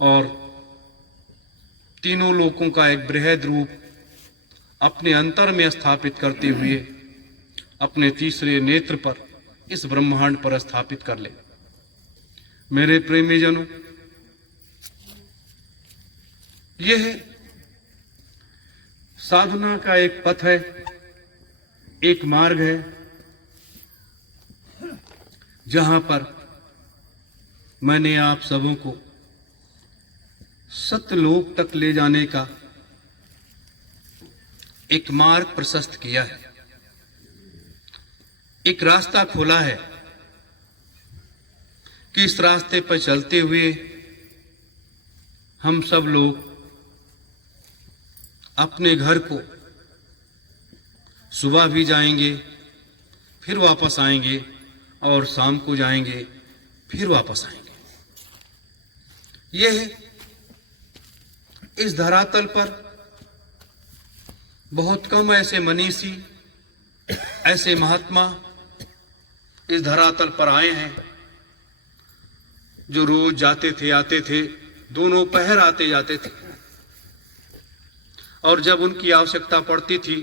और तीनों लोकों का एक बृहद रूप अपने अंतर में स्थापित करते हुए अपने तीसरे नेत्र पर इस ब्रह्मांड पर स्थापित कर ले। मेरे प्रेमी जनों, यह साधना का एक पथ है, एक मार्ग है, जहां पर मैंने आप सबों को सत्यलोक तक ले जाने का एक मार्ग प्रशस्त किया है, एक रास्ता खोला है कि इस रास्ते पर चलते हुए हम सब लोग अपने घर को सुबह भी जाएंगे, फिर वापस आएंगे, और शाम को जाएंगे, फिर वापस आएंगे। यह इस धरातल पर बहुत कम ऐसे मनीषी, ऐसे महात्मा इस धरातल पर आए हैं जो रोज जाते थे, आते थे, दोनों पहर आते जाते थे, और जब उनकी आवश्यकता पड़ती थी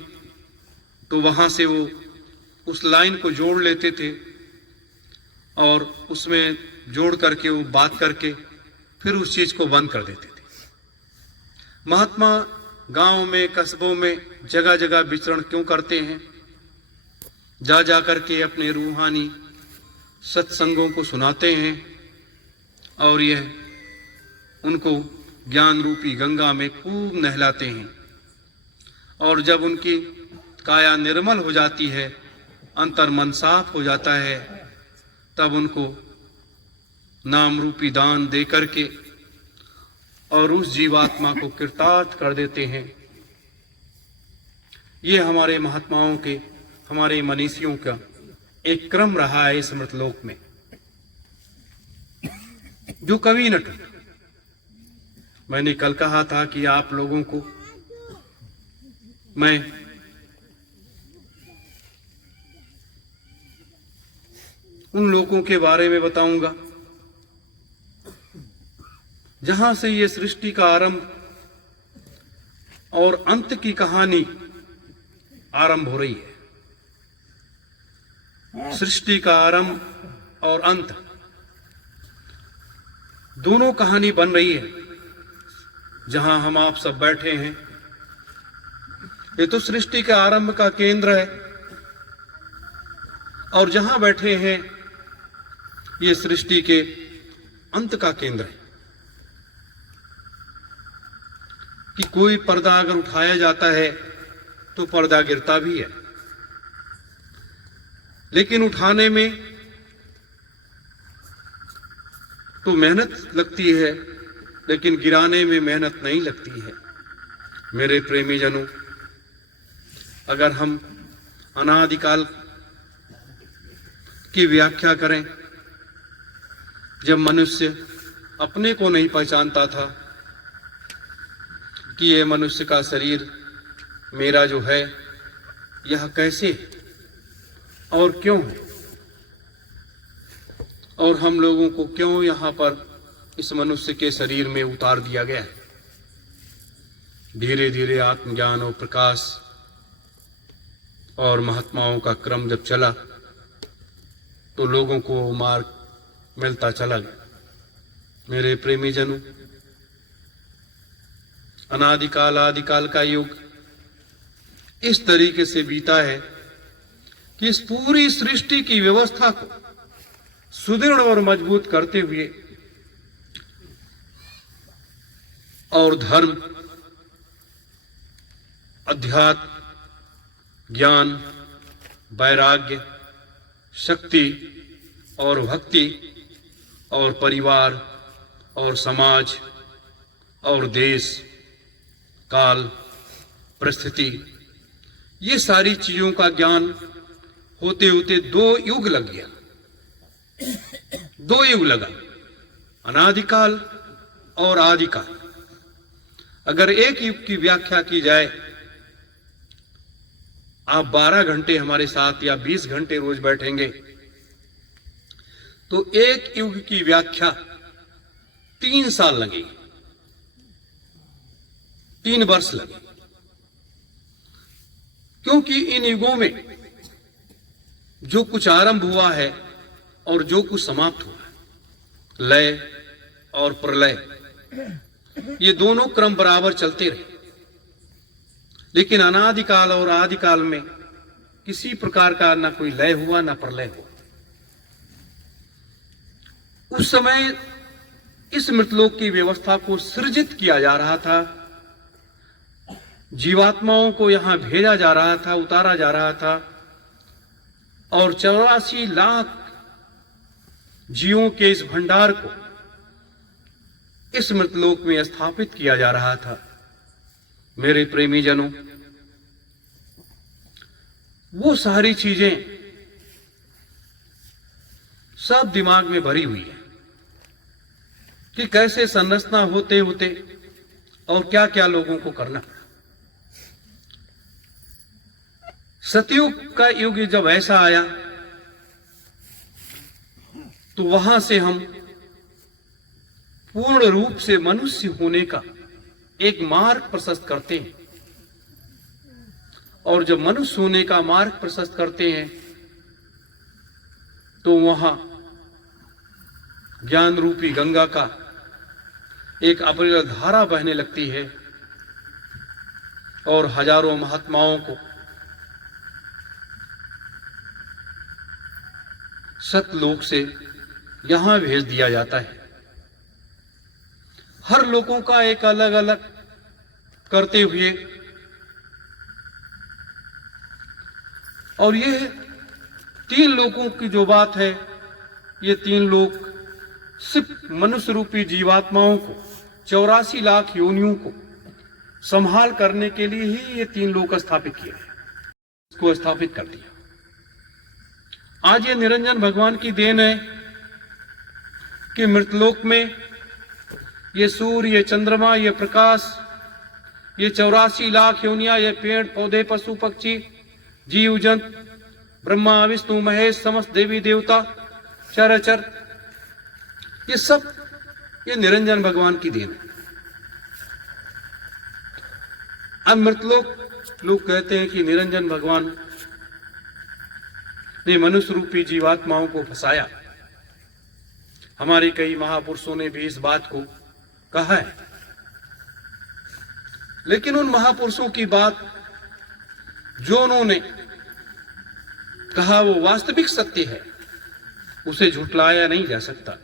तो वहां से वो उस लाइन को जोड़ लेते थे और उसमें जोड़ करके वो बात करके फिर उस चीज को बंद कर देते थे। महात्मा गांव में, कस्बों में जगह जगह विचरण क्यों करते हैं? जा जा करके अपने रूहानी सत्संगों को सुनाते हैं और यह उनको ज्ञान रूपी गंगा में खूब नहलाते हैं, और जब उनकी काया निर्मल हो जाती है, अंतर मन साफ हो जाता है, तब उनको नाम रूपी दान दे करके और उस जीवात्मा को कृतार्थ कर देते हैं। ये हमारे महात्माओं के, हमारे मनीषियों का एक क्रम रहा है इस मृतलोक में, जो कभी न टूटा। मैंने कल कहा था कि आप लोगों को मैं उन लोगों के बारे में बताऊंगा जहां से ये सृष्टि का आरंभ और अंत की कहानी आरंभ हो रही है। सृष्टि का आरंभ और अंत दोनों कहानी बन रही है। जहां हम आप सब बैठे हैं, ये तो सृष्टि के आरंभ का केंद्र है, और जहां बैठे हैं ये सृष्टि के अंत का केंद्र है। कि कोई पर्दा अगर उठाया जाता है तो पर्दा गिरता भी है, लेकिन उठाने में तो मेहनत लगती है, लेकिन गिराने में मेहनत नहीं लगती है। मेरे प्रेमी जनों, अगर हम अनादिकाल की व्याख्या करें, जब मनुष्य अपने को नहीं पहचानता था कि ये मनुष्य का शरीर मेरा जो है यह कैसे और क्यों है, और हम लोगों को क्यों यहाँ पर इस मनुष्य के शरीर में उतार दिया गया है। धीरे धीरे आत्मज्ञान और प्रकाश और महात्माओं का क्रम जब चला तो लोगों को मार्ग मिलता चला गया। मेरे प्रेमी जनों, अनादिकाल आदिकाल का युग इस तरीके से बीता है कि इस पूरी सृष्टि की व्यवस्था को सुदृढ़ और मजबूत करते हुए और धर्म, अध्यात्म, ज्ञान, वैराग्य, शक्ति और भक्ति और परिवार और समाज और देश, काल, परिस्थिति, ये सारी चीजों का ज्ञान होते होते 2 युग लग गया। 2 युग लगा, अनादिकाल और आदिकाल। अगर एक युग की व्याख्या की जाए, आप 12 घंटे हमारे साथ या 20 घंटे रोज बैठेंगे तो एक युग की व्याख्या 3 साल लगेगी। 3 वर्ष लगे, क्योंकि इन युगों में जो कुछ आरंभ हुआ है और जो कुछ समाप्त हुआ है, लय और प्रलय, ये दोनों क्रम बराबर चलते रहे। लेकिन अनादिकाल और आदिकाल में किसी प्रकार का ना कोई लय हुआ ना प्रलय हुआ। उस समय इस मृतलोक की व्यवस्था को सृजित किया जा रहा था, जीवात्माओं को यहां भेजा जा रहा था, उतारा जा रहा था, और 84 लाख जीवों के इस भंडार को इस मृतलोक में स्थापित किया जा रहा था। मेरे प्रेमी जनों, वो सारी चीजें सब दिमाग में भरी हुई है कि कैसे संरचना होते होते और क्या क्या लोगों को करना। सतयुग का युग जब ऐसा आया तो वहां से हम पूर्ण रूप से मनुष्य होने का एक मार्ग प्रशस्त करते हैं, और जब मनुष्य होने का मार्ग प्रशस्त करते हैं तो वहां ज्ञान रूपी गंगा का एक अपरिल धारा बहने लगती है और हजारों महात्माओं को सतलोक से यहां भेज दिया जाता है। हर लोगों का एक अलग अलग करते हुए, और ये 3 लोगों की जो बात है, ये 3 लोग सिर्फ मनुष्य रूपी जीवात्माओं को 84 लाख योनियों को संभाल करने के लिए ही ये 3 लोग स्थापित किए, इसको स्थापित कर दिया। आज ये निरंजन भगवान की देन है कि मृतलोक में ये सूर्य, ये चंद्रमा, ये प्रकाश, ये 84 लाख योनियां, ये पेड़ पौधे, पशु पक्षी, जीव जंतु, ब्रह्मा विष्णु महेश, समस्त देवी देवता, चराचर, ये सब ये निरंजन भगवान की देन है। अब मृतलोक लोग कहते हैं कि निरंजन भगवान ने मनुष्य रूपी जीवात्माओं को फंसाया। हमारे कई महापुरुषों ने भी इस बात को कहा है, लेकिन उन महापुरुषों की बात जो उन्होंने कहा वो वास्तविक सत्य है, उसे झुठलाया नहीं जा सकता।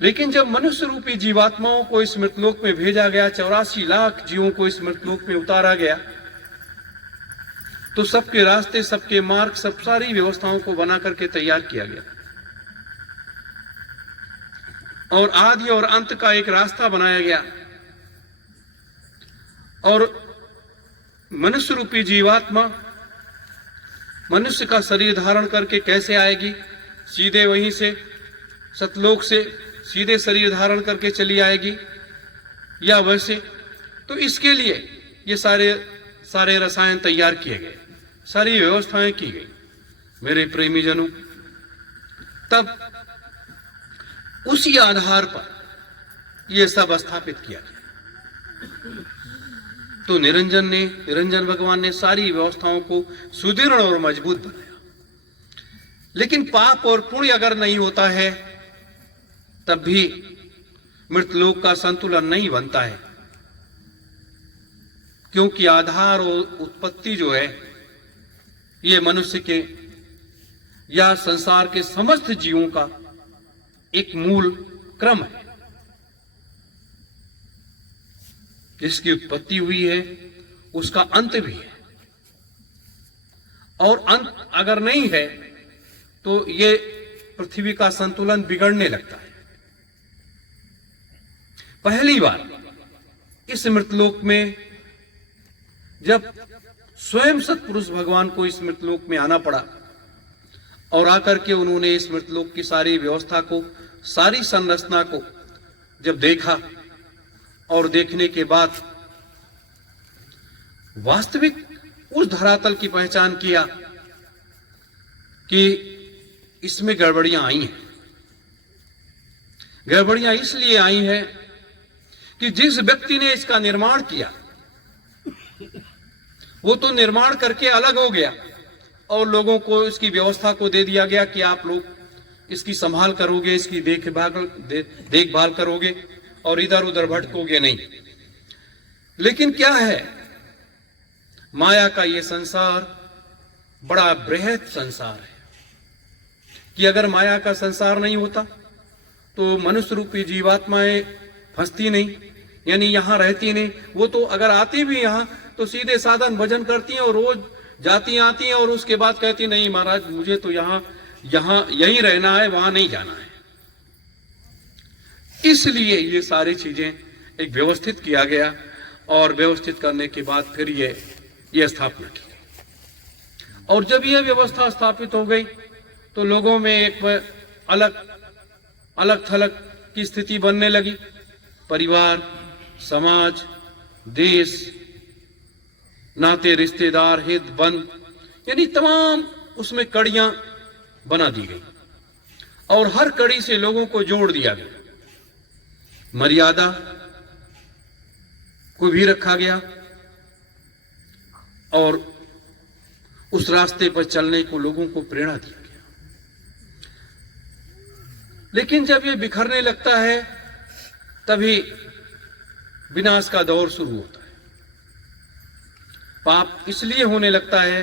लेकिन जब मनुष्य रूपी जीवात्माओं को इस मृतलोक में भेजा गया, 84 लाख जीवों को इस मृतलोक में उतारा गया, तो सबके रास्ते, सबके मार्ग, सब सारी व्यवस्थाओं को बना करके तैयार किया गया और आदि और अंत का एक रास्ता बनाया गया। और मनुष्य रूपी जीवात्मा मनुष्य का शरीर धारण करके कैसे आएगी? सीधे वहीं से सतलोक से सीधे शरीर धारण करके चली आएगी या वैसे? तो इसके लिए ये सारे रसायन तैयार किए गए, सारी व्यवस्थाएं की गई। मेरे प्रेमी जनों, तब उसी आधार पर यह सब स्थापित किया गया। तो निरंजन भगवान ने सारी व्यवस्थाओं को सुदृढ़ और मजबूत बनाया। लेकिन पाप और पुण्य अगर नहीं होता है तब भी मृतलोक का संतुलन नहीं बनता है, क्योंकि आधार और उत्पत्ति जो है ये मनुष्य के या संसार के समस्त जीवों का एक मूल क्रम है। जिसकी उत्पत्ति हुई है उसका अंत भी है, और अंत अगर नहीं है तो ये पृथ्वी का संतुलन बिगड़ने लगता है। पहली बार इस मृतलोक में जब स्वयं सतपुरुष भगवान को इस मृतलोक में आना पड़ा और आकर के उन्होंने इस मृतलोक की सारी व्यवस्था को, सारी संरचना को जब देखा और देखने के बाद वास्तविक उस धरातल की पहचान किया कि इसमें गड़बड़ियां आई हैं। गड़बड़ियां इसलिए आई हैं कि जिस व्यक्ति ने इसका निर्माण किया वो तो निर्माण करके अलग हो गया और लोगों को इसकी व्यवस्था को दे दिया गया कि आप लोग इसकी संभाल करोगे, इसकी देखभाल करोगे और इधर उधर भटकोगे नहीं। लेकिन क्या है, माया का ये संसार बड़ा बृहद संसार है कि अगर माया का संसार नहीं होता तो मनुष्य रूपी जीवात्माएं फंसती नहीं, यानी यहां रहती नहीं। वो तो अगर आती भी यहां तो सीधे साधन भजन करती हैं और रोज जाती आती हैं और उसके बाद कहती नहीं महाराज मुझे तो यहां यहीं रहना है, वहां नहीं जाना है। इसलिए ये सारी चीजें एक व्यवस्थित किया गया और व्यवस्थित करने के बाद फिर ये स्थापना की गई। और जब यह व्यवस्था स्थापित हो गई तो लोगों में एक अलग थलग की स्थिति बनने लगी। परिवार, समाज, देश, नाते रिश्तेदार, हित बंद, यानी तमाम उसमें कड़ियां बना दी गई और हर कड़ी से लोगों को जोड़ दिया गया। मर्यादा को भी रखा गया और उस रास्ते पर चलने को लोगों को प्रेरणा दी गया। लेकिन जब ये बिखरने लगता है तभी विनाश का दौर शुरू होता है। पाप इसलिए होने लगता है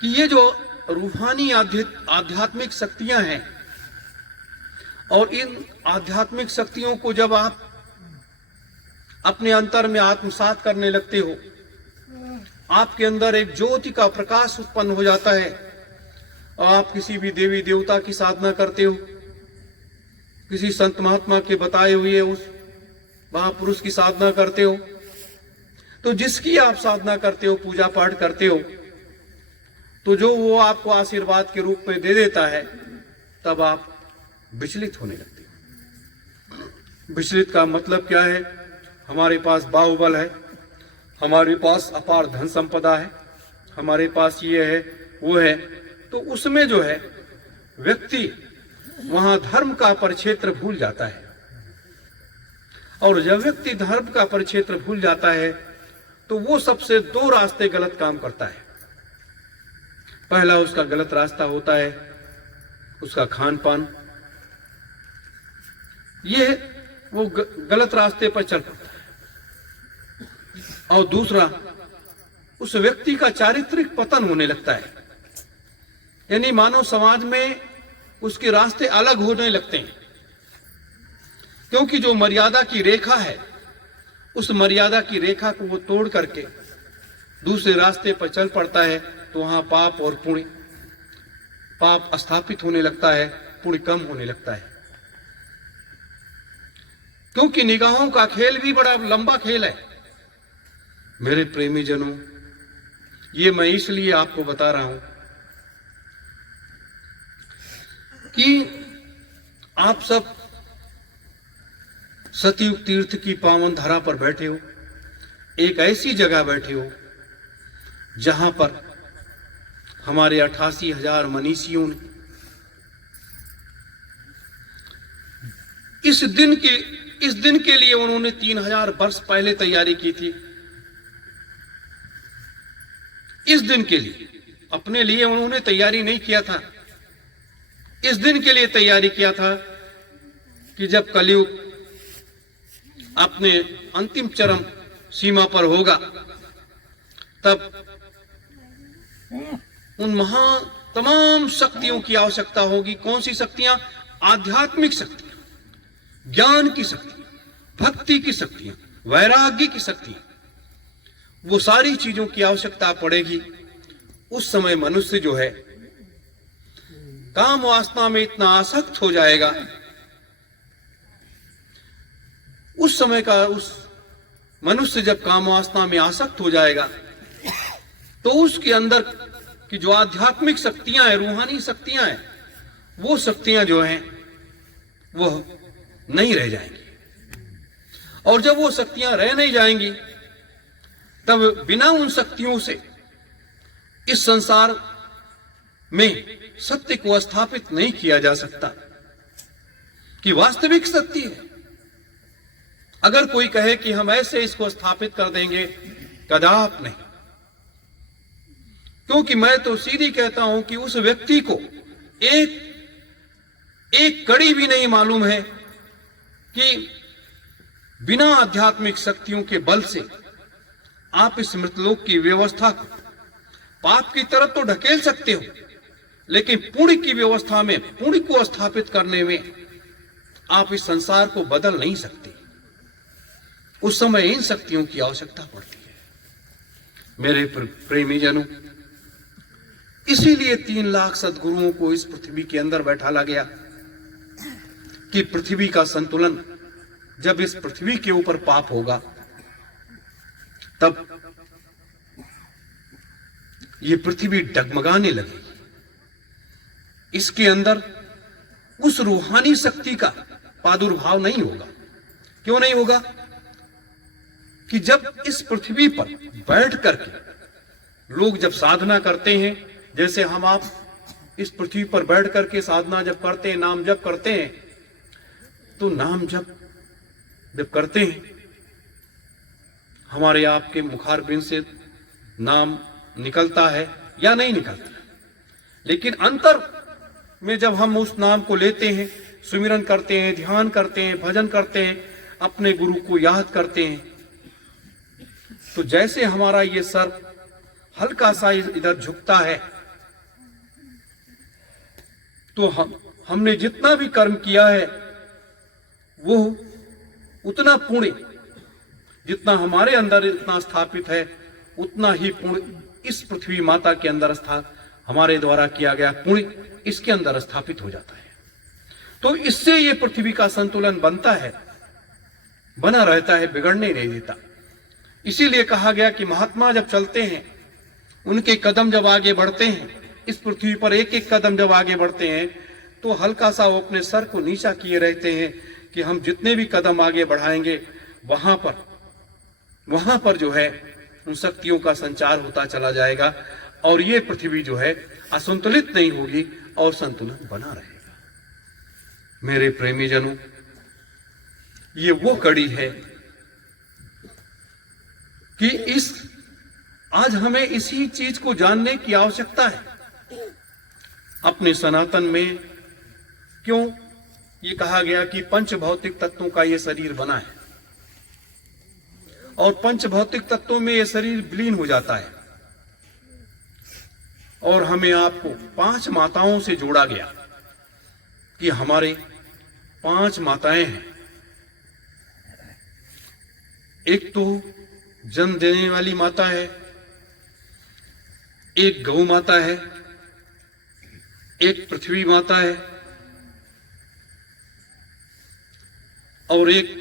कि ये जो रूहानी आध्यात्मिक शक्तियां हैं और इन आध्यात्मिक शक्तियों को जब आप अपने अंतर में आत्मसात करने लगते हो, आपके अंदर एक ज्योति का प्रकाश उत्पन्न हो जाता है और आप किसी भी देवी देवता की साधना करते हो, किसी संत महात्मा के बताए हुए उस महापुरुष की साधना करते हो, तो जिसकी आप साधना करते हो, पूजा पाठ करते हो, तो जो वो आपको आशीर्वाद के रूप में दे देता है तब आप विचलित होने लगते हो। विचलित का मतलब क्या है? हमारे पास बाहुबल है, हमारे पास अपार धन संपदा है, हमारे पास ये है वो है, तो उसमें जो है व्यक्ति वहां धर्म का परिक्षेत्र भूल जाता है। और जब व्यक्ति धर्म का परिक्षेत्र भूल जाता है तो वो सबसे दो रास्ते गलत काम करता है। पहला उसका गलत रास्ता होता है उसका खान पान, ये वो गलत रास्ते पर चल पड़ता है। और दूसरा उस व्यक्ति का चारित्रिक पतन होने लगता है, यानी मानव समाज में उसके रास्ते अलग होने लगते हैं, क्योंकि जो मर्यादा की रेखा है उस मर्यादा की रेखा को वो तोड़ करके दूसरे रास्ते पर चल पड़ता है, तो वहां पाप और पुण्य, पाप स्थापित होने लगता है, पुण्य कम होने लगता है। क्योंकि निगाहों का खेल भी बड़ा लंबा खेल है। मेरे प्रेमी जनों, ये मैं इसलिए आपको बता रहा हूं कि आप सब सतयुग तीर्थ की पावन धरा पर बैठे हो, एक ऐसी जगह बैठे हो जहां पर हमारे 88,000 मनीषियों ने इस दिन के लिए उन्होंने 3,000 वर्ष पहले तैयारी की थी। इस दिन के लिए, अपने लिए उन्होंने तैयारी नहीं किया था, इस दिन के लिए तैयारी किया था कि जब कलयुग अपने अंतिम चरम सीमा पर होगा तब उन तमाम शक्तियों की आवश्यकता होगी। कौन सी शक्तियां? आध्यात्मिक शक्तियां, ज्ञान की शक्तियां, भक्ति की शक्तियां, वैराग्य की शक्तियां, वो सारी चीजों की आवश्यकता पड़ेगी। उस समय मनुष्य जो है काम वासना में इतना आसक्त हो जाएगा, उस समय का उस मनुष्य जब काम वासना में आसक्त हो जाएगा तो उसके अंदर की जो आध्यात्मिक शक्तियां हैं, रूहानी शक्तियां हैं, वो शक्तियां जो हैं वो नहीं रह जाएंगी। और जब वो शक्तियां रह नहीं जाएंगी तब बिना उन शक्तियों से इस संसार में सत्य को स्थापित नहीं किया जा सकता। कि वास्तविक सत्य है। अगर कोई कहे कि हम ऐसे इसको स्थापित कर देंगे, कदाप नहीं। क्योंकि मैं तो सीधी कहता हूं कि उस व्यक्ति को एक कड़ी भी नहीं मालूम है कि बिना आध्यात्मिक शक्तियों के बल से आप इस मृतलोक की व्यवस्था को पाप की तरफ तो ढकेल सकते हो, लेकिन पुण्य की व्यवस्था में, पुण्य को स्थापित करने में आप इस संसार को बदल नहीं सकते। उस समय इन शक्तियों की आवश्यकता पड़ती है। मेरे प्रेमी जनों, इसीलिए 3 लाख सद्गुरुओं को इस पृथ्वी के अंदर बैठाला गया कि पृथ्वी का संतुलन, जब इस पृथ्वी के ऊपर पाप होगा तब ये पृथ्वी डगमगाने लगेगी। इसके अंदर उस रूहानी शक्ति का प्रादुर्भाव नहीं होगा। क्यों नहीं होगा? कि जब इस पृथ्वी पर बैठ करके लोग जब साधना करते हैं, जैसे हम आप इस पृथ्वी पर बैठ करके साधना जब करते हैं, नाम जप करते हैं, तो नाम जप जब करते हैं, हमारे आपके मुखारबिंद से नाम निकलता है या नहीं निकलता, लेकिन अंतर में जब हम उस नाम को लेते हैं, सुमिरन करते हैं, ध्यान करते हैं, भजन करते हैं, अपने गुरु को याद करते हैं, तो जैसे हमारा ये सर हल्का सा इधर झुकता है, तो हमने जितना भी कर्म किया है वो उतना पुण्य, जितना हमारे अंदर इतना स्थापित है, उतना ही पुण्य इस पृथ्वी माता के अंदर हमारे द्वारा किया गया पुण्य इसके अंदर स्थापित हो जाता है। तो इससे ये पृथ्वी का संतुलन बनता है, बना रहता है, बिगड़ने नहीं देता। इसीलिए कहा गया कि महात्मा जब चलते हैं, उनके कदम जब आगे बढ़ते हैं, इस पृथ्वी पर एक एक कदम जब आगे बढ़ते हैं, तो हल्का सा वो अपने सर को नीचा किए रहते हैं कि हम जितने भी कदम आगे बढ़ाएंगे वहां पर जो है उन शक्तियों का संचार होता चला जाएगा और ये पृथ्वी जो है असंतुलित नहीं होगी और संतुलन बना रहेगा। मेरे प्रेमी जनों, ये वो कड़ी है कि आज हमें इसी चीज को जानने की आवश्यकता है। अपने सनातन में क्यों ये कहा गया कि पंच भौतिक तत्वों का ये शरीर बना है और पंच भौतिक तत्वों में ये शरीर विलीन हो जाता है, और हमें आपको 5 माताओं से जोड़ा गया कि हमारे 5 माताएं हैं। एक तो जन्म देने वाली माता है, एक गौ माता है, एक पृथ्वी माता है और एक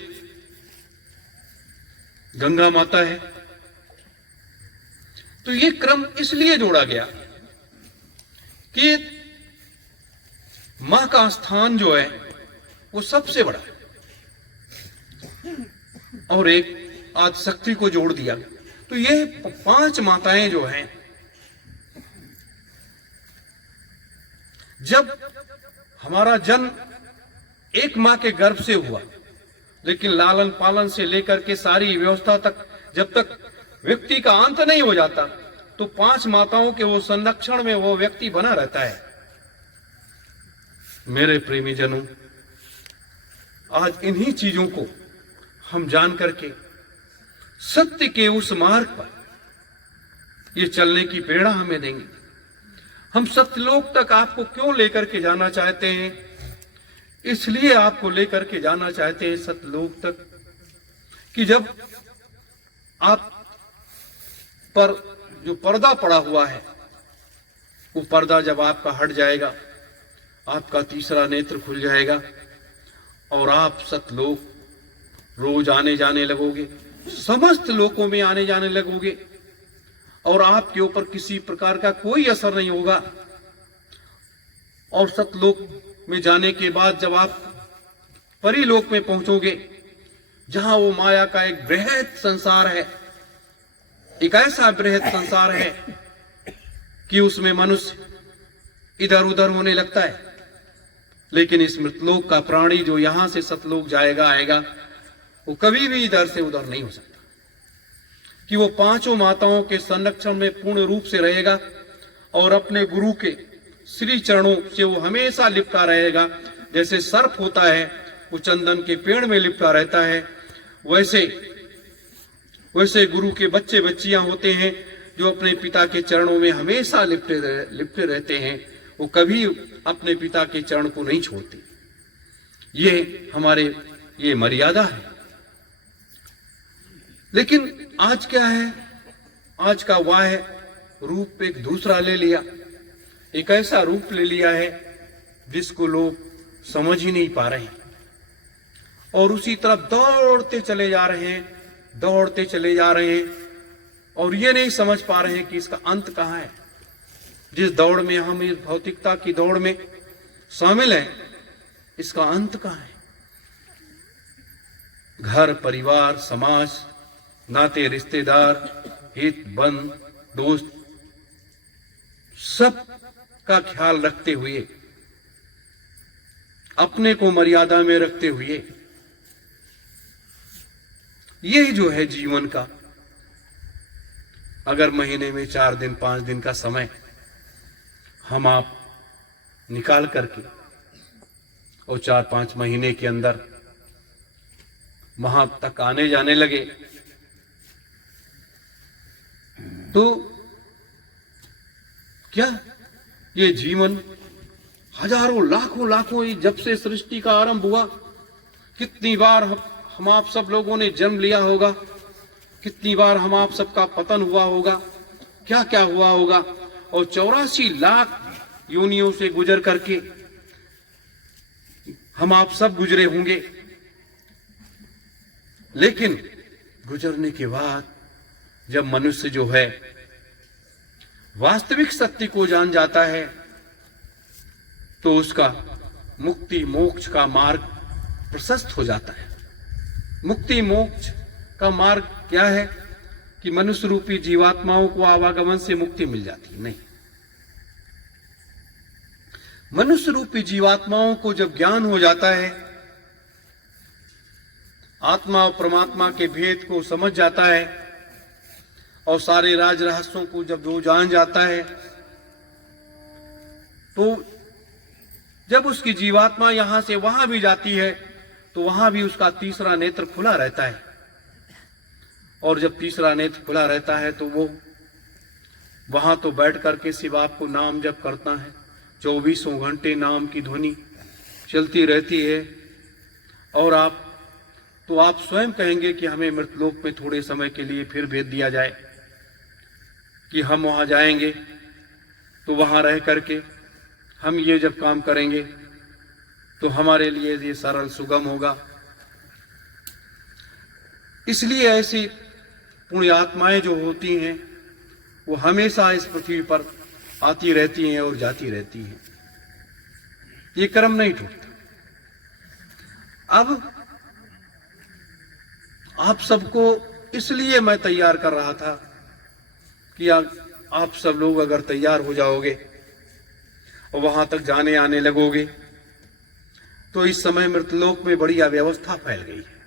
गंगा माता है। तो ये क्रम इसलिए जोड़ा गया कि मां का स्थान जो है वो सबसे बड़ा है और एक आदिशक्ति को जोड़ दिया। तो ये 5 माताएं जो हैं, जब हमारा जन्म एक मां के गर्भ से हुआ, लेकिन लालन पालन से लेकर के सारी व्यवस्था तक जब तक व्यक्ति का अंत नहीं हो जाता, तो 5 माताओं के वो संरक्षण में वो व्यक्ति बना रहता है। मेरे प्रेमी जनों, आज इन्हीं चीजों को हम जान करके सत्य के उस मार्ग पर ये चलने की प्रेरणा हमें देंगे। हम सत्यलोक तक आपको क्यों लेकर के जाना चाहते हैं? इसलिए आपको लेकर के जाना चाहते हैं सत्यलोक तक कि जब आप पर जो पर्दा पड़ा हुआ है, वो पर्दा जब आपका हट जाएगा, आपका तीसरा नेत्र खुल जाएगा और आप सत्यलोक रोज आने जाने लगोगे, समस्त लोकों में आने जाने लगोगे और आपके ऊपर किसी प्रकार का कोई असर नहीं होगा। और सतलोक में जाने के बाद जब आप परिलोक में पहुंचोगे, जहां वो माया का एक बृहद संसार है, एक ऐसा बृहद संसार है कि उसमें मनुष्य इधर उधर होने लगता है, लेकिन इस मृतलोक का प्राणी जो यहां से सतलोक जाएगा आएगा, वो कभी भी इधर से उधर नहीं हो सकता, कि वो पांचों माताओं के संरक्षण में पूर्ण रूप से रहेगा और अपने गुरु के श्री चरणों से वो हमेशा लिपटा रहेगा। जैसे सर्प होता है वो चंदन के पेड़ में लिपटा रहता है, वैसे गुरु के बच्चे बच्चियां होते हैं जो अपने पिता के चरणों में हमेशा लिपटे रहते हैं। वो कभी अपने पिता के चरण को नहीं छोड़ते। ये मर्यादा है। लेकिन आज क्या है, आज का वाह रूप एक दूसरा ले लिया, एक ऐसा रूप ले लिया है जिसको लोग समझ ही नहीं पा रहे हैं और उसी तरफ दौड़ते चले जा रहे हैं, दौड़ते चले जा रहे हैं और ये नहीं समझ पा रहे हैं कि इसका अंत कहाँ है। जिस दौड़ में हम इस भौतिकता की दौड़ में शामिल हैं, इसका अंत कहाँ है। घर, परिवार, समाज, नाते, रिश्तेदार, हित, बंद, दोस्त, सब का ख्याल रखते हुए, अपने को मर्यादा में रखते हुए, यही जो है जीवन का। अगर महीने में 4 दिन 5 दिन का समय हम आप निकाल करके और 4-5 महीने के अंदर वहां तक आने जाने लगे तो क्या ये जीवन हजारों लाखों जब से सृष्टि का आरंभ हुआ, कितनी बार हम आप सब लोगों ने जन्म लिया होगा, कितनी बार हम आप सबका पतन हुआ होगा, क्या क्या हुआ होगा, और 84 लाख योनियों से गुजर करके हम आप सब गुजरे होंगे। लेकिन गुजरने के बाद जब मनुष्य जो है वास्तविक सत्य को जान जाता है तो उसका मुक्ति मोक्ष का मार्ग प्रशस्त हो जाता है। मुक्ति मोक्ष का मार्ग क्या है कि मनुष्य रूपी जीवात्माओं को आवागमन से मुक्ति मिल जाती है? नहीं, मनुष्य रूपी जीवात्माओं को जब ज्ञान हो जाता है, आत्मा और परमात्मा के भेद को समझ जाता है और सारे राज रहस्यों को जब वो जान जाता है, तो जब उसकी जीवात्मा यहां से वहां भी जाती है तो वहां भी उसका तीसरा नेत्र खुला रहता है। और जब तीसरा नेत्र खुला रहता है तो वो वहां तो बैठ करके सिर्फ आपको नाम जप करता है। 24 घंटे नाम की ध्वनि चलती रहती है और आप स्वयं कहेंगे कि हमें मृतलोक में थोड़े समय के लिए फिर भेज दिया जाए, कि हम वहां जाएंगे तो वहां रह करके हम ये जब काम करेंगे तो हमारे लिए ये सरल सुगम होगा। इसलिए ऐसी पुण्य आत्माएं जो होती हैं वो हमेशा इस पृथ्वी पर आती रहती हैं और जाती रहती हैं। ये क्रम नहीं टूटता। अब आप सबको इसलिए मैं तैयार कर रहा था कि आप सब लोग अगर तैयार हो जाओगे और वहां तक जाने आने लगोगे तो इस समय मृतलोक में बड़ी अव्यवस्था फैल गई है।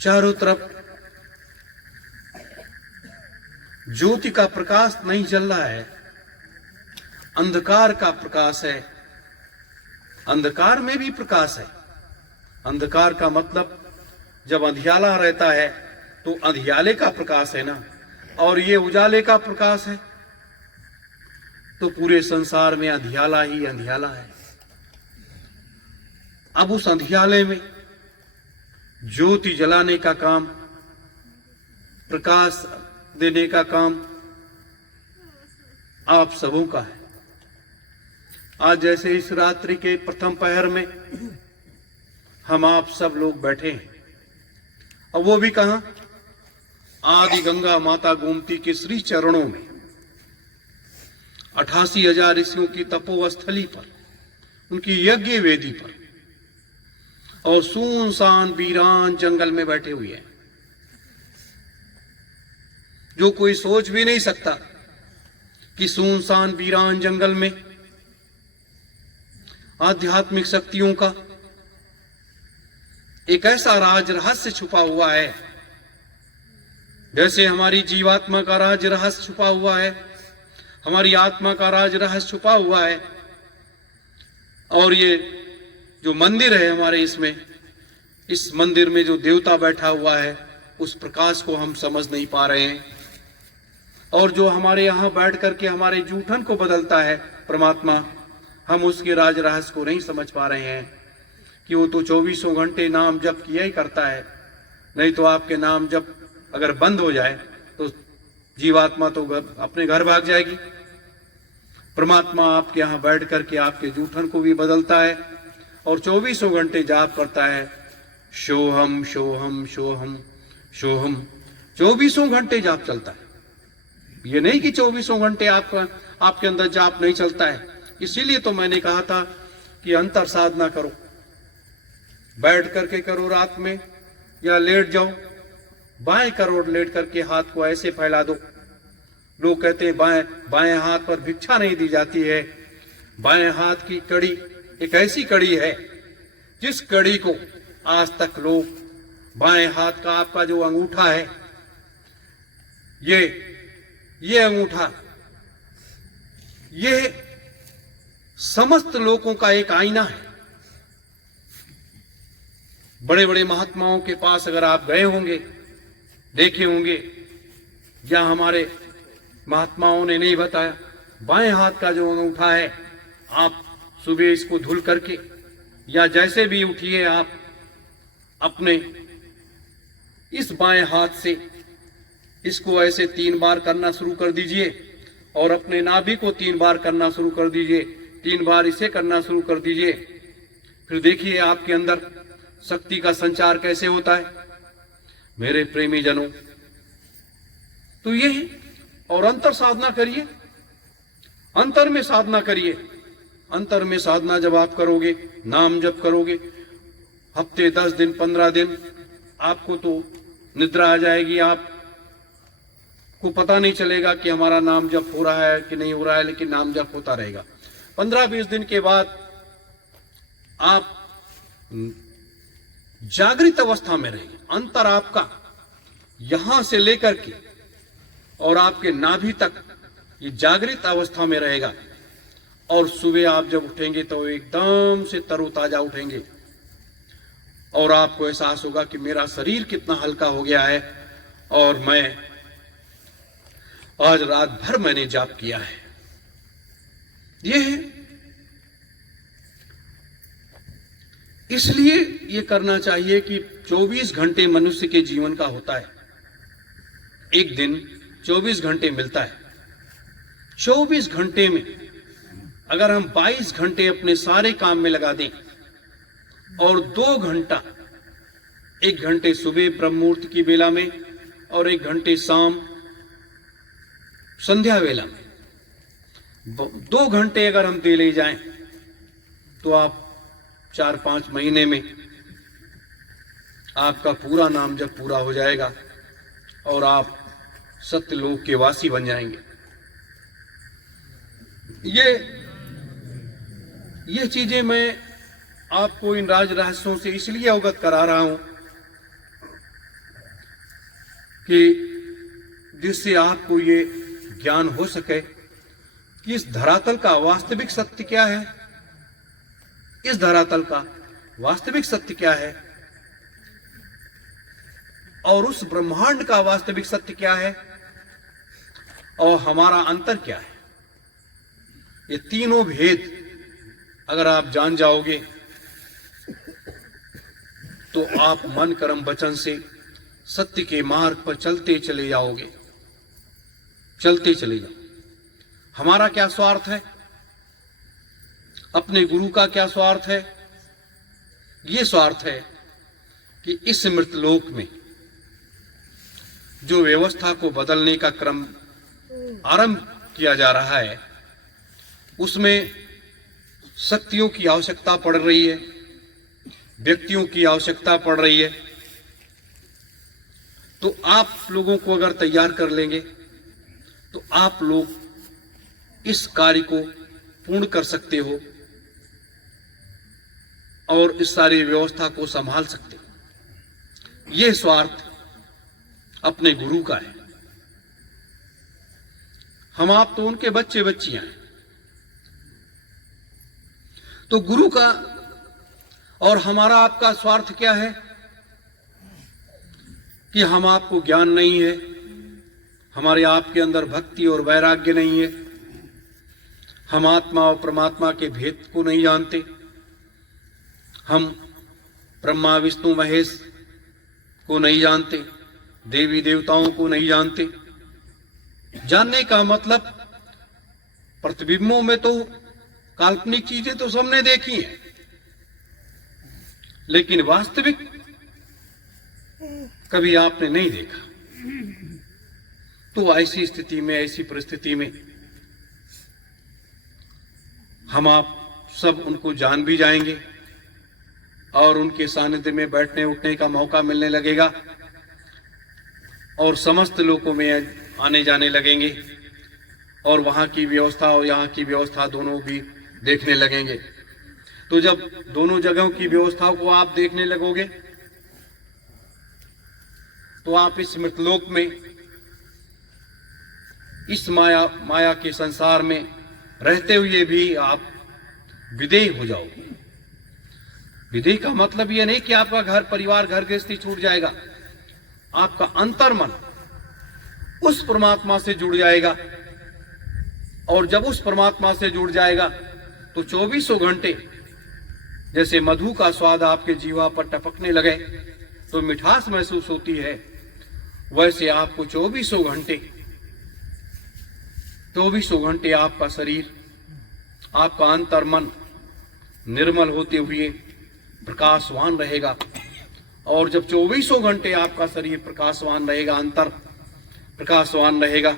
चारों तरफ ज्योति का प्रकाश नहीं जल रहा है, अंधकार का प्रकाश है। अंधकार में भी प्रकाश है। अंधकार का मतलब जब अंधियाला रहता है तो अंधियाले का प्रकाश है ना, और ये उजाले का प्रकाश है, तो पूरे संसार में अंधियाला ही अंधियाला है। अब उस अंधियाले में ज्योति जलाने का काम, प्रकाश देने का काम आप सबों का है। आज जैसे इस रात्रि के प्रथम पहर में हम आप सब लोग बैठे हैं, और वो भी कहां? आदि गंगा माता गोमती के श्री चरणों में, 88,000 ऋषियों की तपोस्थली पर, उनकी यज्ञ वेदी पर, और सुनसान वीरान जंगल में बैठे हुए हैं, जो कोई सोच भी नहीं सकता कि सुनसान वीरान जंगल में आध्यात्मिक शक्तियों का एक ऐसा राज रहस्य छुपा हुआ है। जैसे हमारी जीवात्मा का राज रहस्य छुपा हुआ है, हमारी आत्मा का राज रहस्य छुपा हुआ है। और ये जो मंदिर है हमारे, इसमें इस मंदिर में जो देवता बैठा हुआ है, उस प्रकाश को हम समझ नहीं पा रहे हैं। और जो हमारे यहाँ बैठ करके हमारे जूठन को बदलता है परमात्मा, हम उसके राज रहस्य को नहीं समझ पा रहे हैं कि वो तो 24 घंटे नाम जप किया ही करता है। नहीं तो आपके नाम जप अगर बंद हो जाए तो जीवात्मा तो अपने घर भाग जाएगी। परमात्मा आपके यहाँ बैठ करके आपके जूठन को भी बदलता है और 24 घंटे जाप करता है, शोहम शोहम शोहम शोहम। 24 घंटे जाप चलता है। ये नहीं कि 24 घंटे आपके अंदर जाप नहीं चलता है। इसीलिए तो मैंने कहा था कि अंतर साधना करो, बैठ करके करो रात में, या लेट जाओ, बाएं करो, लेट करके हाथ को ऐसे फैला दो। लोग कहते हैं बाएं हाथ पर भिक्षा नहीं दी जाती है। बाएं हाथ की कड़ी एक ऐसी कड़ी है जिस कड़ी को आज तक लोग, बाएं हाथ का आपका जो अंगूठा है, ये अंगूठा, ये समस्त लोगों का एक आईना है। बड़े बड़े महात्माओं के पास अगर आप गए होंगे, देखे होंगे, या हमारे महात्माओं ने नहीं बताया, बाएं हाथ का जो अंगूठा है, आप सुबह इसको धुल करके या जैसे भी उठिए, आप अपने इस बाएं हाथ से इसको ऐसे 3 बार करना शुरू कर दीजिए और अपने नाभि को 3 बार करना शुरू कर दीजिए। 3 बार इसे करना शुरू कर दीजिए। फिर देखिए आपके अंदर शक्ति का संचार कैसे होता है मेरे प्रेमी जनों। तो ये है। और अंतर साधना करिए, अंतर में साधना करिए। अंतर में साधना जब आप करोगे, नाम जप करोगे, हफ्ते 10 दिन 15 दिन आपको तो निद्रा आ जाएगी। आप को पता नहीं चलेगा कि हमारा नाम जप हो रहा है कि नहीं हो रहा है, लेकिन नाम जप होता रहेगा। 15-20 दिन के बाद आप जागृत अवस्था में रहेंगे। अंतर आपका यहां से लेकर के और आपके नाभि तक ये जागृत अवस्था में रहेगा। और सुबह आप जब उठेंगे तो एकदम से तरोताजा उठेंगे और आपको एहसास होगा कि मेरा शरीर कितना हल्का हो गया है और मैं आज रात भर मैंने जाप किया है। ये है। इसलिए ये करना चाहिए कि 24 घंटे मनुष्य के जीवन का होता है। एक दिन 24 घंटे मिलता है। 24 घंटे में अगर हम 22 घंटे अपने सारे काम में लगा दें और 2 घंटा, 1 घंटे सुबह ब्रह्म मुहूर्त की बेला में और 1 घंटे शाम संध्या वेला में, 2 घंटे अगर हम दे ले जाएं तो आप 4-5 महीने में आपका पूरा नाम जब पूरा हो जाएगा और आप सत्यलोक के वासी बन जाएंगे। ये चीजें मैं आपको इन राज रहस्यों से इसलिए अवगत करा रहा हूं कि जिससे आपको ये ज्ञान हो सके कि इस धरातल का वास्तविक सत्य क्या है, इस धरातल का वास्तविक सत्य क्या है और उस ब्रह्मांड का वास्तविक सत्य क्या है और हमारा अंतर क्या है। ये तीनों भेद अगर आप जान जाओगे तो आप मन कर्म वचन से सत्य के मार्ग पर चलते चले जाओगे, चलते चले जाओ। हमारा क्या स्वार्थ है, अपने गुरु का क्या स्वार्थ है? ये स्वार्थ है कि इस मृतलोक में जो व्यवस्था को बदलने का क्रम आरंभ किया जा रहा है, उसमें शक्तियों की आवश्यकता पड़ रही है, व्यक्तियों की आवश्यकता पड़ रही है। तो आप लोगों को अगर तैयार कर लेंगे तो आप लोग इस कार्य को पूर्ण कर सकते हो। और इस सारी व्यवस्था को संभाल सकते। यह स्वार्थ अपने गुरु का है। हम आप तो उनके बच्चे बच्चियां हैं। तो गुरु का और हमारा आपका स्वार्थ क्या है कि हम आपको ज्ञान नहीं है, हमारे आपके अंदर भक्ति और वैराग्य नहीं है, हम आत्मा और परमात्मा के भेद को नहीं जानते, हम ब्रह्मा विष्णु महेश को नहीं जानते, देवी देवताओं को नहीं जानते। जानने का मतलब प्रतिबिंबों में तो काल्पनिक चीजें तो सबने देखी हैं, लेकिन वास्तविक कभी आपने नहीं देखा। तो ऐसी स्थिति में, ऐसी परिस्थिति में हम आप सब उनको जान भी जाएंगे और उनके सानिध्य में बैठने उठने का मौका मिलने लगेगा और समस्त लोगों में आने जाने लगेंगे और वहां की व्यवस्था और यहाँ की व्यवस्था दोनों भी देखने लगेंगे। तो जब दोनों जगहों की व्यवस्था को आप देखने लगोगे तो आप इस मृतलोक में, इस माया के संसार में रहते हुए भी आप विदेही हो जाओगे। विदेही का मतलब यह नहीं कि आपका घर परिवार घर गृहस्थी छूट जाएगा, आपका अंतर्मन उस परमात्मा से जुड़ जाएगा और जब उस परमात्मा से जुड़ जाएगा तो 24 घंटे जैसे मधु का स्वाद आपके जीवा पर टपकने लगे तो मिठास महसूस होती है, वैसे आपको 24 घंटे आपका शरीर, आपका अंतर्मन निर्मल होते हुए प्रकाशवान रहेगा। और जब 24 घंटे आपका शरीर प्रकाशवान रहेगा, अंतर प्रकाशवान रहेगा,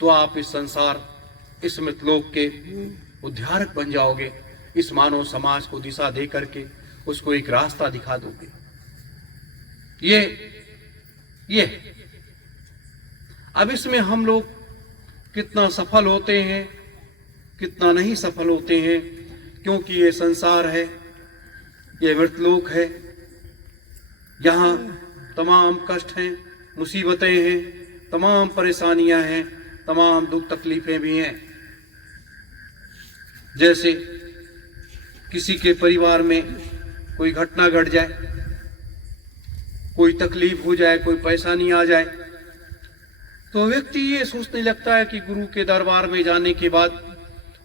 तो आप इस संसार, इस मृतलोक के उद्धारक बन जाओगे। इस मानव समाज को दिशा दे करके उसको एक रास्ता दिखा दोगे। ये अब इसमें हम लोग कितना सफल होते हैं, कितना नहीं सफल होते हैं, क्योंकि ये संसार है, ये मृतलोक है, यहाँ तमाम कष्ट हैं, मुसीबतें हैं, तमाम परेशानियां हैं, तमाम दुख तकलीफें भी हैं। जैसे किसी के परिवार में कोई घटना घट जाए, कोई तकलीफ हो जाए, कोई परेशानी आ जाए, तो व्यक्ति ये सोचने लगता है कि गुरु के दरबार में जाने के बाद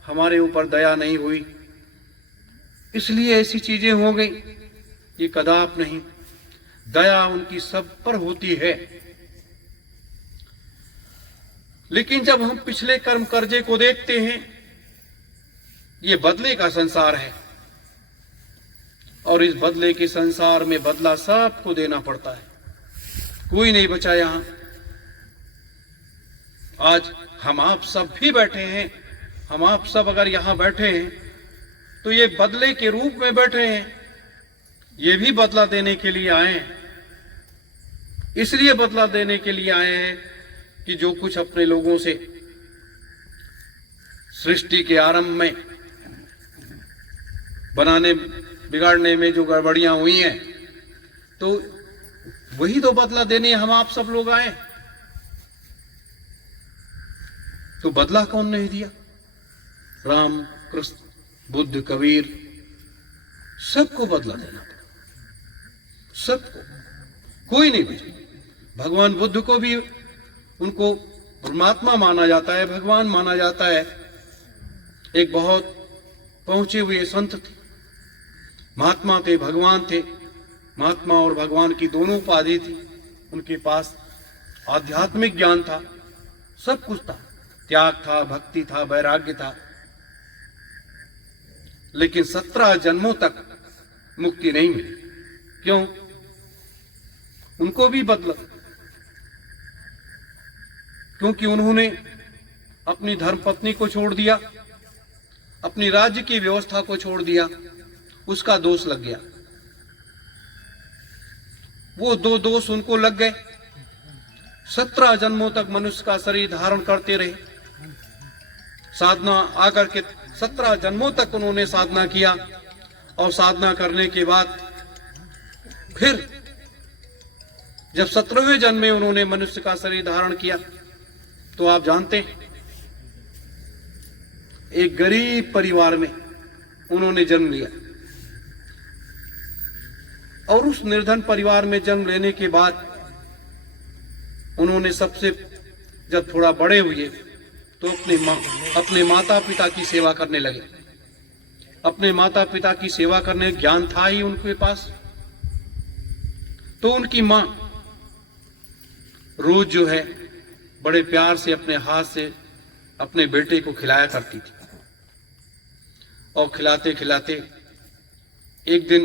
हमारे ऊपर दया नहीं हुई, इसलिए ऐसी चीजें हो गई। ये कदाप नहीं, दया उनकी सब पर होती है। लेकिन जब हम पिछले कर्म कर्जे को देखते हैं, ये बदले का संसार है और इस बदले के संसार में बदला सबको देना पड़ता है, कोई नहीं बचा यहां। आज हम आप सब भी बैठे हैं, हम आप सब अगर यहां बैठे हैं तो ये बदले के रूप में बैठे हैं, ये भी बदला देने के लिए आए हैं। इसलिए बदला देने के लिए आए हैं कि जो कुछ अपने लोगों से सृष्टि के आरंभ में बनाने बिगाड़ने में जो गड़बड़ियां हुई हैं, तो वही तो बदला देने हम आप सब लोग आए। तो बदला कौन नहीं दिया? राम, कृष्ण, बुद्ध, कबीर, सबको बदला देना पड़ा, सबको, कोई नहीं बचा। भगवान बुद्ध को भी उनको परमात्मा माना जाता है, भगवान माना जाता है, एक बहुत पहुंचे हुए संत थे, महात्मा थे, भगवान थे। महात्मा और भगवान की दोनों उपाधि थी उनके पास। आध्यात्मिक ज्ञान था, सब कुछ था, त्याग था, भक्ति था, वैराग्य था, लेकिन 17 जन्मों तक मुक्ति नहीं मिली। क्यों? उनको भी बदला, क्योंकि उन्होंने अपनी धर्मपत्नी को छोड़ दिया, अपनी राज्य की व्यवस्था को छोड़ दिया, उसका दोष लग गया। वो 2 दोष उनको लग गए। 17 जन्मों तक मनुष्य का शरीर धारण करते रहे, साधना आकर के 17 जन्मों तक उन्होंने साधना किया और साधना करने के बाद फिर जब 17वें जन्म में उन्होंने मनुष्य का शरीर धारण किया, तो आप जानते हैं एक गरीब परिवार में उन्होंने जन्म लिया। और उस निर्धन परिवार में जन्म लेने के बाद उन्होंने सबसे जब थोड़ा बड़े हुए तो अपने माता पिता की सेवा करने लगे। अपने माता पिता की सेवा करने ज्ञान था ही उनके पास। तो उनकी मां रोज जो है बड़े प्यार से अपने हाथ से अपने बेटे को खिलाया करती थी। और खिलाते खिलाते एक दिन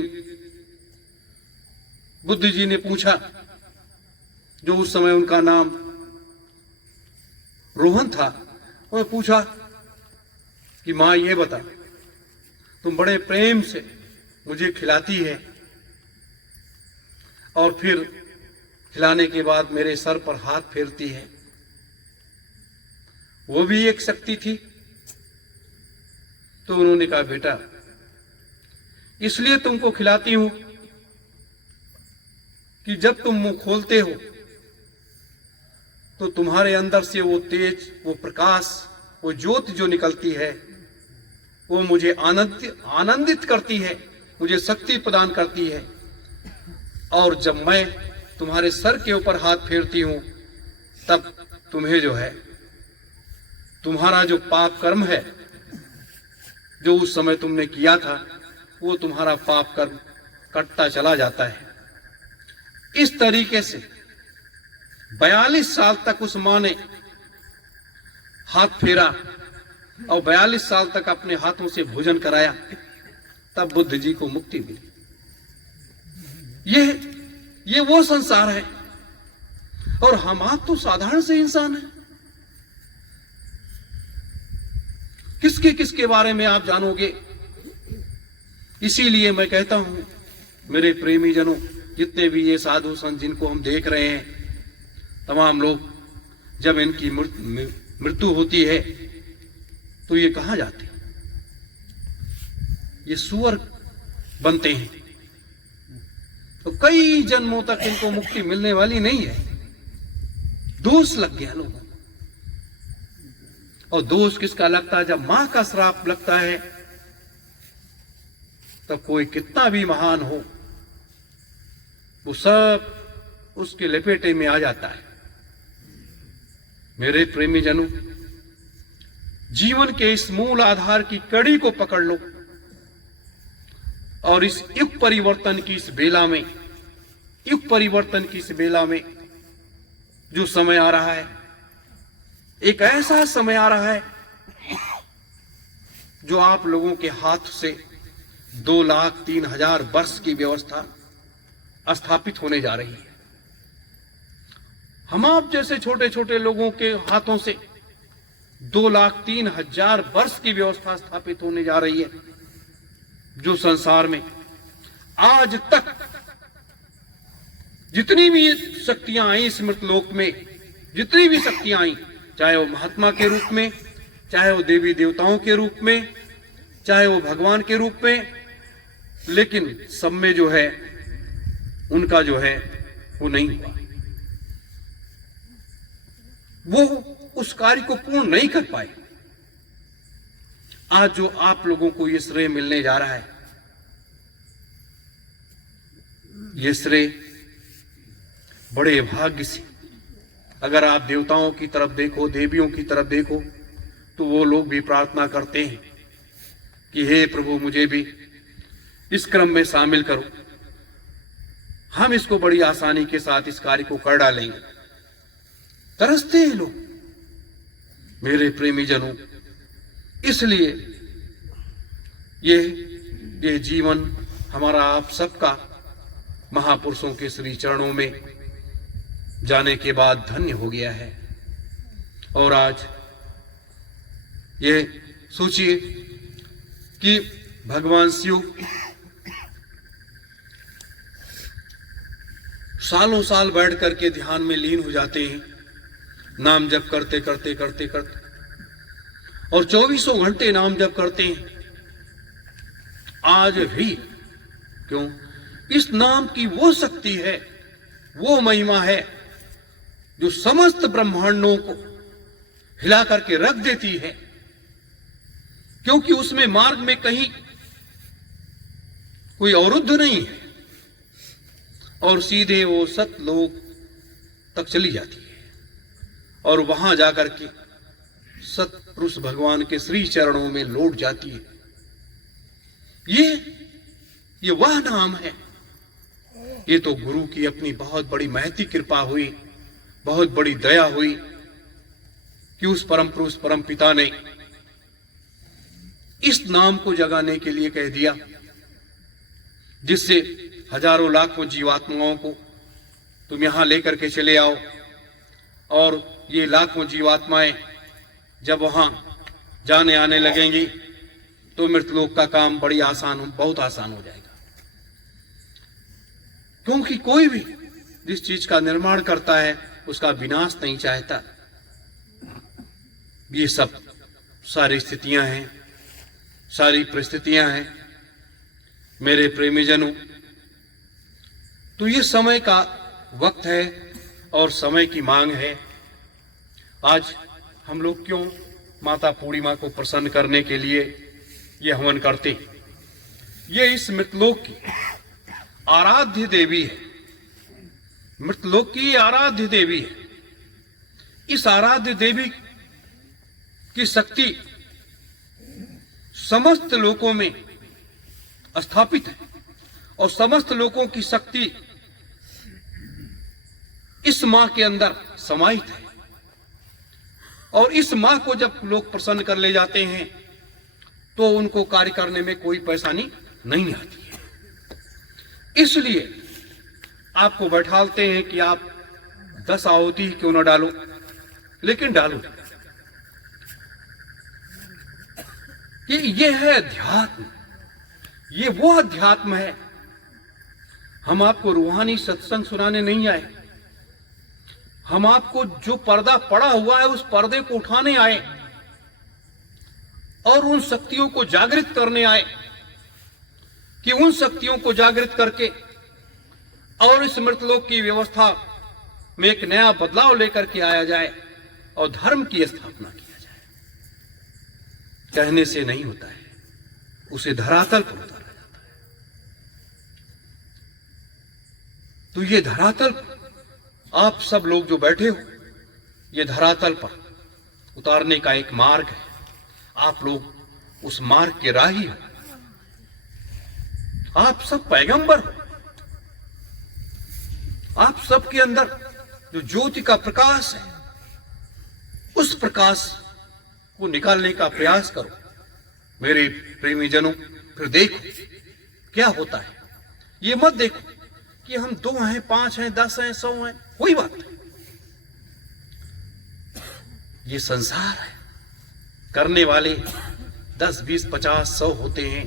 बुद्ध जी ने पूछा, जो उस समय उनका नाम रोहन था, उन्होंने पूछा कि मां ये बता, तुम बड़े प्रेम से मुझे खिलाती है और फिर खिलाने के बाद मेरे सर पर हाथ फेरती है, वो भी एक शक्ति थी? तो उन्होंने कहा, बेटा इसलिए तुमको खिलाती हूं कि जब तुम मुंह खोलते हो तो तुम्हारे अंदर से वो तेज, वो प्रकाश, वो ज्योति जो निकलती है वो मुझे आनंदित करती है, मुझे शक्ति प्रदान करती है। और जब मैं तुम्हारे सर के ऊपर हाथ फेरती हूं तब तुम्हें जो है तुम्हारा जो पाप कर्म है जो उस समय तुमने किया था वो तुम्हारा पाप कर्म कटता चला जाता है। इस तरीके से 42 साल तक उस मां ने हाथ फेरा और 42 साल तक अपने हाथों से भोजन कराया, तब बुद्ध जी को मुक्ति मिली। ये वो संसार है। और हम आप तो साधारण से इंसान हैं। किसके बारे में आप जानोगे? इसीलिए मैं कहता हूं मेरे प्रेमी जनों, जितने भी ये साधु संत जिनको हम देख रहे हैं, तमाम लोग जब इनकी मृत्यु होती है तो ये कहां जाते हैं? ये सुअर बनते हैं। तो कई जन्मों तक इनको मुक्ति मिलने वाली नहीं है। दोष लग गया लोगों को। और दोष किसका लगता है? जब मां का श्राप लगता है तब कोई कितना भी महान हो वो सब उसके लपेटे में आ जाता है। मेरे प्रेमी जनों, जीवन के इस मूल आधार की कड़ी को पकड़ लो और इस युग परिवर्तन की इस बेला में जो समय आ रहा है, एक ऐसा समय आ रहा है जो आप लोगों के हाथ से 2,03,000 वर्ष की व्यवस्था स्थापित होने जा रही है। हम आप जैसे छोटे छोटे लोगों के हाथों से 2,03,000 वर्ष की व्यवस्था स्थापित होने जा रही है, जो संसार में आज तक जितनी भी शक्तियां आई इस मृतलोक में, जितनी भी शक्तियां आई, चाहे वो महात्मा के रूप में, चाहे वो देवी देवताओं के रूप में, चाहे वो भगवान के रूप में, लेकिन सब में जो है उनका जो है वो नहीं हुआ। वो उस कार्य को पूर्ण नहीं कर पाए। आज जो आप लोगों को ये श्रेय मिलने जा रहा है, ये श्रेय बड़े भाग्य से, अगर आप देवताओं की तरफ देखो, देवियों की तरफ देखो, तो वो लोग भी प्रार्थना करते हैं कि हे प्रभु मुझे भी इस क्रम में शामिल करो। हम इसको बड़ी आसानी के साथ इस कार्य को कर डालेंगे। तरसते हैं लोग मेरे प्रेमी जनों। इसलिए ये जीवन हमारा आप सबका महापुरुषों के श्री चरणों में जाने के बाद धन्य हो गया है। और आज ये सोचिए कि भगवान शिव सालों साल बैठ करके ध्यान में लीन हो जाते हैं, नाम जप करते और 24 घंटे नाम जप करते हैं। आज भी। क्यों? इस नाम की वो शक्ति है, वो महिमा है जो समस्त ब्रह्मांडों को हिला करके रख देती है, क्योंकि उसमें मार्ग में कहीं कोई अवरुद्ध नहीं है और सीधे वो सतलोक तक चली जाती है और वहां जाकर के सतपुरुष भगवान के श्री चरणों में लौट जाती है। ये वह नाम है। ये तो गुरु की अपनी बहुत बड़ी महती कृपा हुई, बहुत बड़ी दया हुई कि उस परम पुरुष परम पिता ने इस नाम को जगाने के लिए कह दिया, जिससे हजारों लाखों जीवात्माओं को तुम यहां लेकर के चले आओ और ये लाखों जीवात्माएं जब वहां जाने आने लगेंगी तो मृतलोक का काम बहुत आसान हो जाएगा। क्योंकि कोई भी जिस चीज का निर्माण करता है उसका विनाश नहीं चाहता। ये सब सारी स्थितियां हैं, सारी परिस्थितियां हैं मेरे प्रेमीजनों। तो ये समय का वक्त है और समय की मांग है। आज हम लोग क्यों माता पूर्णिमा को प्रसन्न करने के लिए ये हवन करते? ये इस मृतलोक की आराध्य देवी है, मृतलोक की आराध्य देवी है। इस आराध्य देवी की शक्ति समस्त लोकों में स्थापित है और समस्त लोकों की शक्ति इस मां के अंदर समाहित है। और इस मां को जब लोग प्रसन्न कर ले जाते हैं तो उनको कार्य करने में कोई परेशानी नहीं आती है। इसलिए आपको बैठालते हैं कि आप 10 आहुति ही क्यों ना डालो, लेकिन डालो। ये है अध्यात्म, ये वो अध्यात्म है। हम आपको रूहानी सत्संग सुनाने नहीं आए, हम आपको जो पर्दा पड़ा हुआ है उस पर्दे को उठाने आए और उन शक्तियों को जागृत करने आए कि उन शक्तियों को जागृत करके और इस मृतलोक की व्यवस्था में एक नया बदलाव लेकर के आया जाए और धर्म की स्थापना किया जाए। कहने से नहीं होता है, उसे धरातल पर उतारा जाता है। तो ये धरातल पर आप सब लोग जो बैठे हो, ये धरातल पर उतारने का एक मार्ग है। आप लोग उस मार्ग के राही हो। आप सब पैगंबर हो। आप सबके अंदर जो ज्योति का प्रकाश है, उस प्रकाश को निकालने का प्रयास करो मेरे प्रेमी जनों। फिर देखो क्या होता है। ये मत देखो कि हम 2 हैं, 5 हैं, 10 हैं, 100 हैं, कोई बात नहीं। ये संसार है, करने वाले 10, 20, 50, 100 होते हैं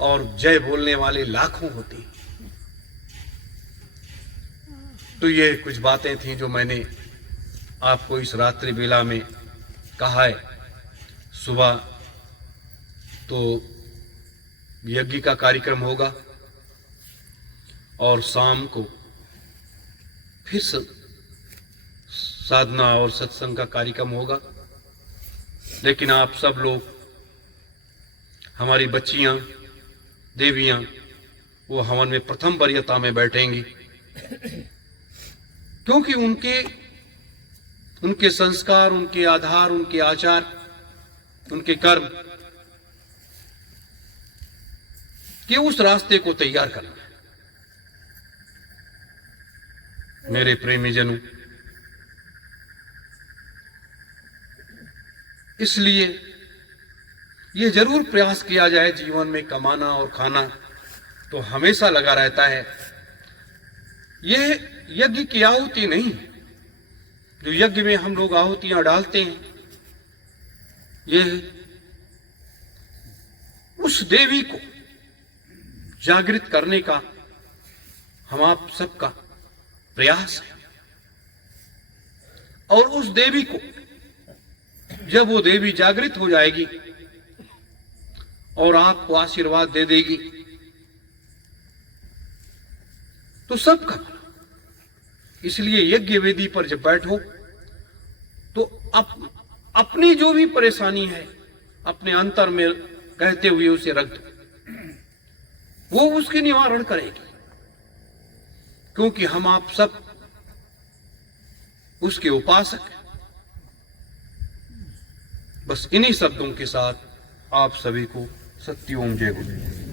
और जय बोलने वाले लाखों होते हैं। तो ये कुछ बातें थी जो मैंने आपको इस रात्रि बेला में कहा है। सुबह तो यज्ञ का कार्यक्रम होगा और शाम को फिर साधना और सत्संग का कार्यक्रम होगा। लेकिन आप सब लोग, हमारी बच्चियां, देवियां, वो हवन में प्रथम वरीयता में बैठेंगी, क्योंकि उनके संस्कार, उनके आधार, उनके आचार, उनके कर्म कि उस रास्ते को तैयार करना है। मेरे प्रेमी जनों, इसलिए ये जरूर प्रयास किया जाए। जीवन में कमाना और खाना तो हमेशा लगा रहता है। यह यज्ञ की आहुति नहीं है जो यज्ञ में हम लोग आहुतियां डालते हैं। यह उस देवी को जागृत करने का हम आप सबका प्रयास है। और उस देवी को, जब वो देवी जागृत हो जाएगी और आपको आशीर्वाद दे देगी, तो सबका भला। इसलिए यज्ञ वेदी पर जब बैठो तो अपनी जो भी परेशानी है अपने अंतर में कहते हुए उसे रख दो, वो उसकी निवारण करेगी, क्योंकि हम आप सब उसके उपासक हैं। बस इन्हीं शब्दों के साथ आप सभी को सत्य ओम जय गुरु।